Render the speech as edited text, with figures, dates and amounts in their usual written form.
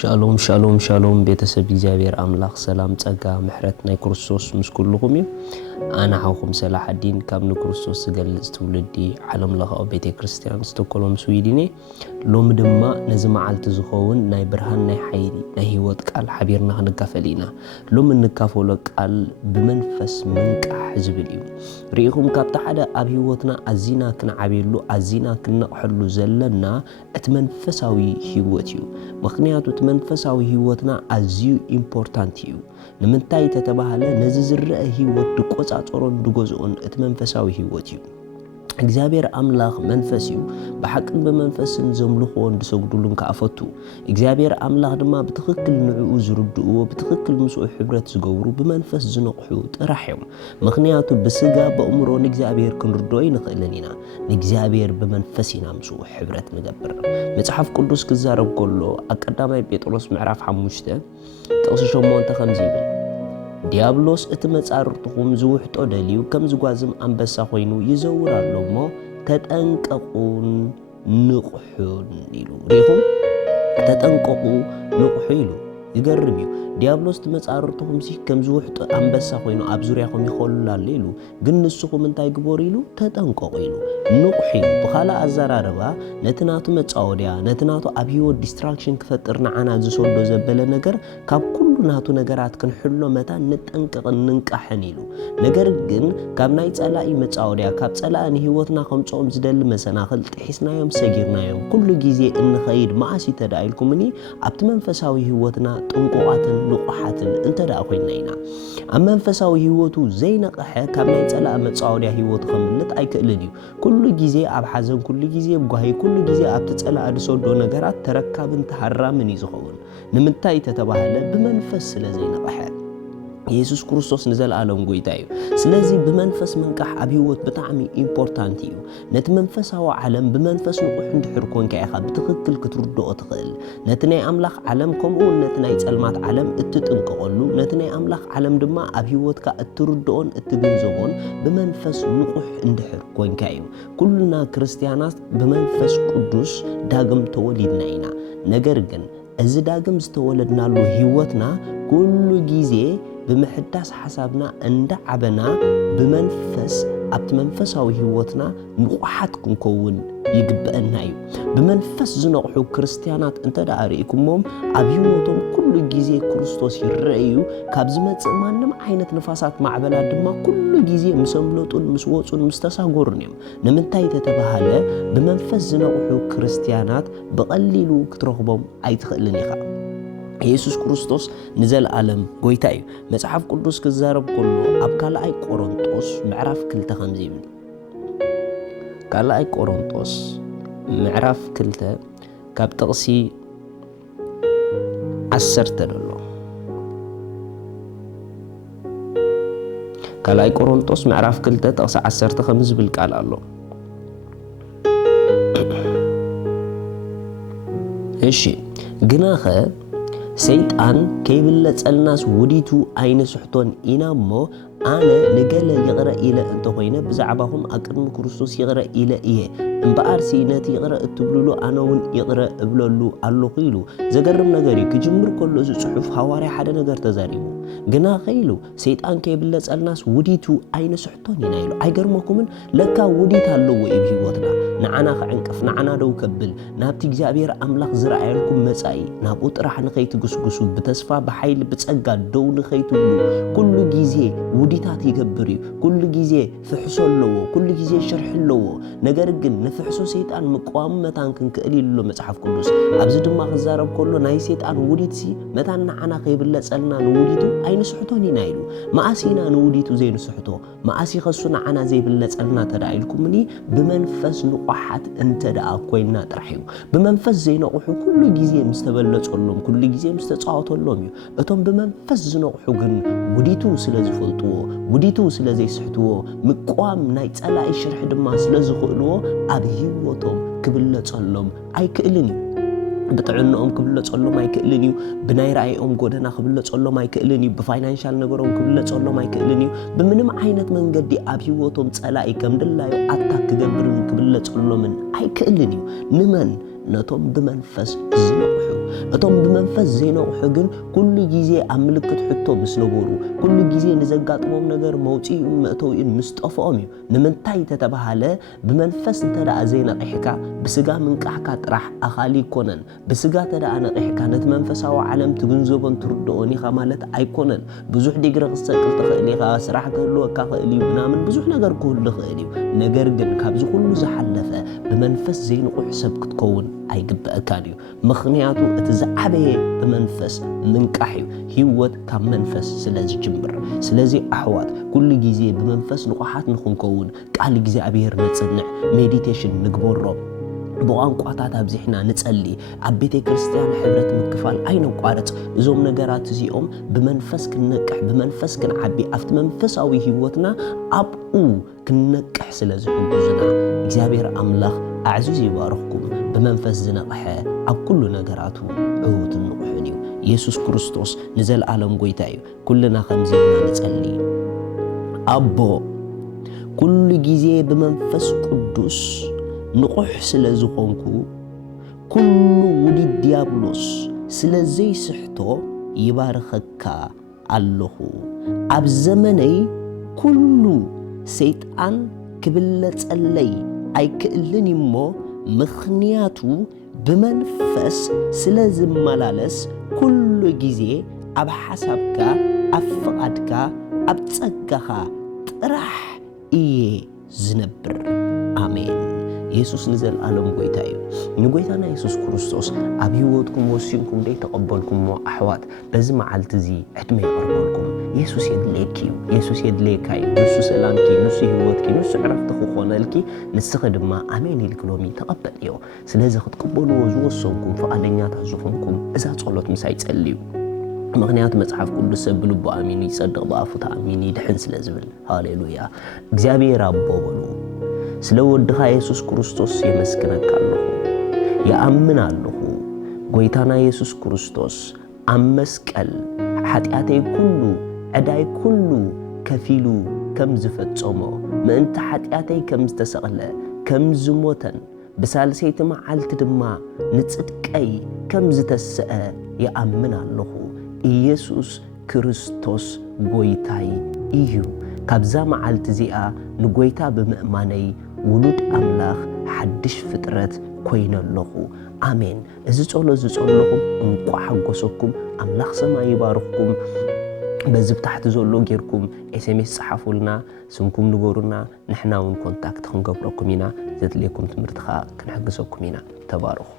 ሻሎም ሻሎም ሻሎም ቤተሰብ እግዚአብሔር አምላክ ሰላም ጸጋ ምሕረት ናይ ክርስቶስ ምስ ኩልኩም እዩ አና ሓውኩም ሰላሐዲን ካብ ንክርስቶስ ዝገልጽ ትውልዲ ዓለም ለኻው ቤተ ክርስቲያን ስቶኮልም ስዊድን ሎም ድማ ነዚ መዓልቲ ዝኸውን ናይ ብርሃን ናይ ሓይሊ ናይ ህይወት ቃል ሓቢርና ክንካፈሊና ሎም እንካፈሎ ቃል ብመንፈስ መንቃሕ ዝብል እዩ ሪኢኩም ካብታ ሓደ ኣብ ህይወትና ኣዚና ክንዓብየሉ ኣዚና ክንነቕሐሉ ዘለና እቲ መንፈሳዊ ህይወት እዩ ምክንያቱ እቲ መንፈሳዊ ህይወትና ኣዝዩ ኢምፖርታንት እዩ ንምንታይ ተተባሃለ ነዚ ዝረአ ህይወት ድቆጻጽሮን ድጎዝኦን እቲ መንፈሳዊ ህይወት እዩ እግዚአብሔር አምላክ መንፈስ እዩ በሐቅን በመንፈስን ዘምልኾን ድሰግዱሉን ካፈቱ እግዚአብሔር አምላክ ድማ በትክክል ንዑ ዝርድኡ በትክክል ምስኡ ሕብረት ዝገብሩ በመንፈስ ዝነቕሑ ጥራሕዮም ምክንያቱ በስጋ በእምሮን እግዚአብሔር ክንርዶይ ንኽእለኒና እግዚአብሔር በመንፈስ ኢና ምስኡ ሕብረት ንገብር መጽሐፍ ቅዱስ ክዛረብ ከሎ አቀዳማይ ጴጥሮስ ምዕራፍ 5 ጥቅስ 8 ከምዚ ይብል ዲያብሎስ እቲ መጻርርትኩም ዝውሕጦ ደልዩ ከም ዝጓዝም አንበሳ ኮይኑ ይዘውር አሎሞ ተጠንቀቁን ንቁሑን ይሉ ሪኹም ተጠንቀቁ ንቁሑ ይሉ ይገርም እዩ ዲያብሎስ ተመጻርርትኩም ሲ ከም ዝውሕጦ አንበሳ ኮይኑ ኣብ ዙርያኩም ይኸሉላል ይሉ ግን ንስኩም እንታይ ግቦር ይሉ ተጠንቀቁ ይሉ ንቁሒ በኻላ አዘራረባ ነትናቱ መጻወድያ ነትናቱ ኣብ ህይወት ዲስትራክሽን ክፈጥር ንዓና ዝሰዶ ዘበለ ነገር ካብ ኩሉ ናቱ ነገራት ክንሕሎ መታ ንጠንቀቅን ንንቃሕን ይሉ ነገር ግን ካብ ናይ ጸላኢ መጻወድያ ካብ ጸላኢ ህይወትና ከምጾም ዝደል መሰናኽል ጥሒስናዮም ሰጊርናዮም ኩሉ ግዜ እንኸይድ ማዓሲ ተዳኢልኩምኒ ኣብቲ መንፈሳዊ ህይወትና ጥንቆቃትን ንቁሓትን እንተዳ ኮይና ኢና ኣብ መንፈሳዊ ህይወቱ ዘይነቀሐ ካብ ናይ ጸላኢ መጻወድያ ህይወት ከምልጥ ኣይክእልን እዩ ኩሉ ግዜ ኣብ ሓዘን ኩሉ ግዜ ጓሂ ኩሉ ግዜ ኣብ ተጸላኢ ዝሰዶ ነገራት ተረካብን ተሃራምን ይዝኸውን ንምንታይ ተተባሃለ በመንፈስ ስለዘይነቀሐ ኢየሱስ ክርስቶስ ንዘለዓለም ጎይታ እዩ ስለዚህ በመንፈስ መንቃሕ ኣብ ህይወት ብጣዕሚ ኢምፖርታንት እዩ ነቲ መንፈሳዊ ዓለም በመንፈስ ንቁሕ እንድሕር ኮንካ ኢኻ ብትክክል ክትርድኦ ትኽእል ነቲ ናይ ኣምላኽ ዓለም ከምኡ ነቲ ናይ ጸልማት ዓለም እትጥንቀቐሉ ነቲ ናይ ኣምላኽ ዓለም ድማ ኣብ ህይወትካ እትርድኦን እትግንዘቦን በመንፈስ ንቁሕ እንድሕር ኮንካ እዩ ኩሉና ክርስቲያናት በመንፈስ ቅዱስ ዳግም ተወሊድና ኢና ነገር ግን እዚ ዳግም ዝተወለድናሉ ህይወትና ኩሉ ግዜ بمحدث حسابنا عند عبنا بمنفس أبت منفساوي هوتنا نقحت كنكون يجبأنا يو بمنفس زنقحو كريستيانات انت داريكمهم أبيوتهم كل جزء كريستوس يرأيو كابزمت زمانم عينة نفاسات مع بلاد ما كل جزء مسملوتون مسووتون مستساغورنيم نمنتاي تتبهاله بمنفس زنقحو كريستيانات بقليلو كترغبهم أيتخلني خا ኢየሱስ ክርስቶስ ንዘለዓለም ጎይታ እዩ መጽሐፍ ቅዱስ ክዛረብ ከሎ ኣብ ካልኣይ ቆሮንጦስ ምዕራፍ 2 ከምዚ ይብል ካልኣይ ቆሮንጦስ ምዕራፍ 2 ካብ ጥቕሲ 10 ደሎ ካልኣይ ቆሮንጦስ ምዕራፍ 2 ጥቕሲ 10 ከምዚ ዝብል ቃል ኣሎ እሺ ግናኸ ሰይጣን ከይብለጸልናስ ወዲቱ አይነ ስሕቶን ኢናሞ ኣነ ንገለ ይቕረ ኢለ እንተ ኮይነ ብዛዕባኹም ኣቅድሚ ክርስቶስ ይቕረ ኢለ እየ እምበኣርሲ ነቲ ይቕረ እትብልሉ ኣነ እውን ይቕረ እብለሉ ኣለኹ ኢሉ ዘገርም ነገር እዩ ክጅምር ከሎ እዚ ጽሑፍ ሐዋርያ ሓደ ነገር ተዛሪቡ ግና ኸይሉ ሰይጣን ከይብለጸልናስ ወዲቱ አይነ ስሕቶን ኢና ኢሉ ኣይገርመኩምን ለካ ወዲት ኣለዎ ኣብ ህይወትና ንዓና ከዕንቅፍ ንዓና ደው ከብል ናብቲ እግዚአብሔር ኣምላኽ ዝረኣየልኩም መጻኢ ናብኡ ጥራሕ ንኸይትግስግሱ ብተስፋ ብሓይሊ ብጸጋ ደው ንኸይትብሉ ኩሉ ግዜ ውዲታት ይገብር እዩ ኩሉ ግዜ ፍሕሶ ኣለዎ ኩሉ ግዜ ሽርሕ ኣለዎ ነገር ግን ንፍሕሶ ሰይጣን ምቋም መታን ክንክእል ኢሉ መጽሐፍ ቅዱስ ኣብዚ ድማ ክዛረብ ከሎ ናይ ሰይጣን ውዲትሲ መታን ንዓና ከይብለጸልና ንውዲቱ ኣይንስሕቶን ኢና ኢሉ ማእሲና ንውዲቱ ዘይንስሕቶ ማእሲ ኸሱ ንዓና ዘይብለጸልና ተዳኢልኩምኒ ብመንፈስ ንቁሓት እንተደኣ ኮይና ጥራሕ እዩ ብመንፈስ ዘይነቁሑ ኩሉ ግዜ ምስተበለጸሎም ኩሉ ግዜ ምስተጻወተሎም እዩ እቶም ብመንፈስ ዝነቁሑ ግን ውዲቱ ስለዝፈልጥዎ ውዲቱ ስለዘይስሕትዎ ምቋም ናይ ጸላኢ ሽርሕ ድማ ስለዝኽእልዎ ኣብ ህይወቶም ክብለጸሎም ኣይክእልን እዩ بتعنهم كبلة صلوا ما يكلنيو بناي رأيهم قدنا كبلة صلوا ما يكلنيو بفاينانشال نجارهم كبلة صلوا ما يكلنيو بمنهم عينة من قدي أبي وتوم تلاقي كم دللا يعتق جبرون كبلة صلوا من أي كلنيو نمن نتوم بمنفس زنوحو እቶም ብመንፈስ ዘይነቕሑ ግን ኩሉ ግዜ ኣብ ምልክት ሕቶ ምስ ነበሩ ኩሉ ግዜ ንዘጋጥሞም ነገር መውፂኡን መእተዊኡን ምስ ጠፍኦም እዩ ንምንታይ ተተባሃለ ብመንፈስ እንተደኣ ዘይነቕሕካ ብስጋ ምንቃሕካ ጥራሕ ኣኻሊ ይኮነን ብስጋ ተደኣ ነቕሕካ ነቲ መንፈሳዊ ዓለም ትግንዘቦን ትርድኦን ኢኻ ማለት ኣይኮነን ብዙሕ ዲግሪ ክሰቅል ትኽእል ኢኻ ስራሕ ክህልወካ ክእል እዩ ምናምን ብዙሕ ነገር ክህሉ ክእል እዩ ነገር ግን ካብዚ ኩሉ ዝሓለፈ ብመንፈስ ዘይንቑሕ ሰብ ክትከውን ኣይግብአካን እዩ ምኽንያቱ እቲ ዝዓበየ ብመንፈስ ምንቃሕ እዩ ህይወት ካብ መንፈስ ስለ ዝጅምር ስለዚ ኣሕዋት ኩሉ ግዜ ብመንፈስ ንቑሓት ንኽንከውን ቃል እግዚኣብሔር ነጽንዕ ሜዲቴሽን ንግበሮ ብቋንቋታት ኣብዚሕና ንጸሊ ኣብ ቤተ ክርስቲያን ሕብረት ምክፋል ኣይነቋርጽ እዞም ነገራት እዚኦም ብመንፈስ ክንነቅሕ ብመንፈስ ክንዓቢ ኣብቲ መንፈሳዊ ህይወትና ኣብኡ ክንነቅሕ ስለ ዝሕግዙና እግዚአብሔር ኣምላኽ ኣዕዙዝ ይባርኽኩም ብመንፈስ ዝነቕሐ ኣብ ኩሉ ነገራቱ ዕዉትን ንቑሕን እዩ ኢየሱስ ክርስቶስ ንዘለኣለም ጎይታ እዩ ኩልና ከምዚ ኢልና ንጸሊ ኣቦ ኩሉ ግዜ ብመንፈስ ቅዱስ ንቑሕ ስለ ዝኾንኩ ኩሉ ውዲድ ዲያብሎስ ስለ ዘይስሕቶ ይባርኸካ ኣለኹ ኣብ ዘመነይ ኩሉ ሰይጣን ክብለጸለይ ኣይክእልን እሞ ምኽንያቱ ብመንፈስ ስለ ዝመላለስ ኩሉ ግዜ ኣብ ሓሳብካ ኣብ ፍቓድካ ኣብ ጸጋኻ ጥራሕ እየ ዝነብር ኣሜን ኢየሱስ ንዘለኣለም ጎይታ እዩ ንጎይታና ኢየሱስ ክርስቶስ ኣብ ህይወትኩም ወሲንኩም ደይ ተቐበልኩምሞ ኣሕዋት በዚ መዓልቲ እዚ ዕድመ ይቐርበልኩም ኢየሱስ የድልየኪ እዩ ኢየሱስ የድልየካ እዩ ንሱ ሰላምኪ ንሱ ህይወትኪ ንሱ ዕረፍቲ ክኾነልኪ ንስኺ ድማ ኣሜን ኢልክሎሚ ተቐበልዮ ስለዚ ክትቅበልዎ ዝወሰንኩም ፈቓደኛታት ዝኾንኩም እዛ ጸሎት ምሳይ ጸልዩ ምክንያቱ መጽሓፍ ቅዱስ ሰብ ብልቡ ኣሚኑ ይጸድቕ ብኣፉ ተኣሚኑ ይድሕን ስለ ዝብል ሃሌሉያ እግዚአብሔር ኣቦ በሉ ስለ ወድኻ ኢየሱስ ክርስቶስ የመስክነካ ኣለኹ የኣምን ኣለኹ ጎይታና ኢየሱስ ክርስቶስ ኣብ መስቀል ሓጢኣተይ ኩሉ ዕዳይ ኩሉ ከፊሉ ከም ዝፈጸሞ ምእንቲ ሓጢኣተይ ከም ዝተሰቕለ ከም ዝሞተን ብሳልሰይቲ መዓልቲ ድማ ንጽድቀይ ከም ዝተስአ የኣምን ኣለኹ ኢየሱስ ክርስቶስ ጎይታይ እዩ ካብዛ መዓልቲ እዚኣ ንጎይታ ብምእማነይ ውሉድ ኣምላኽ ሓድሽ ፍጥረት ኮይነ ኣለኹ ኣሜን እዚ ጸሎት ዝጸለኹም እንቋ ሓጎሰኩም ኣምላኽ ሰማይ ይባርኽኩም በዚ ብታሕቲ ዘሎ ጌርኩም ኤስኤምኤስ ጻሓፉልና ስምኩም ንገሩና ንሕና እውን ኮንታክት ክንገብረኩም ኢና ዘድልየኩም ትምህርትኻ ክንሕግዘኩም ኢና ተባረኹ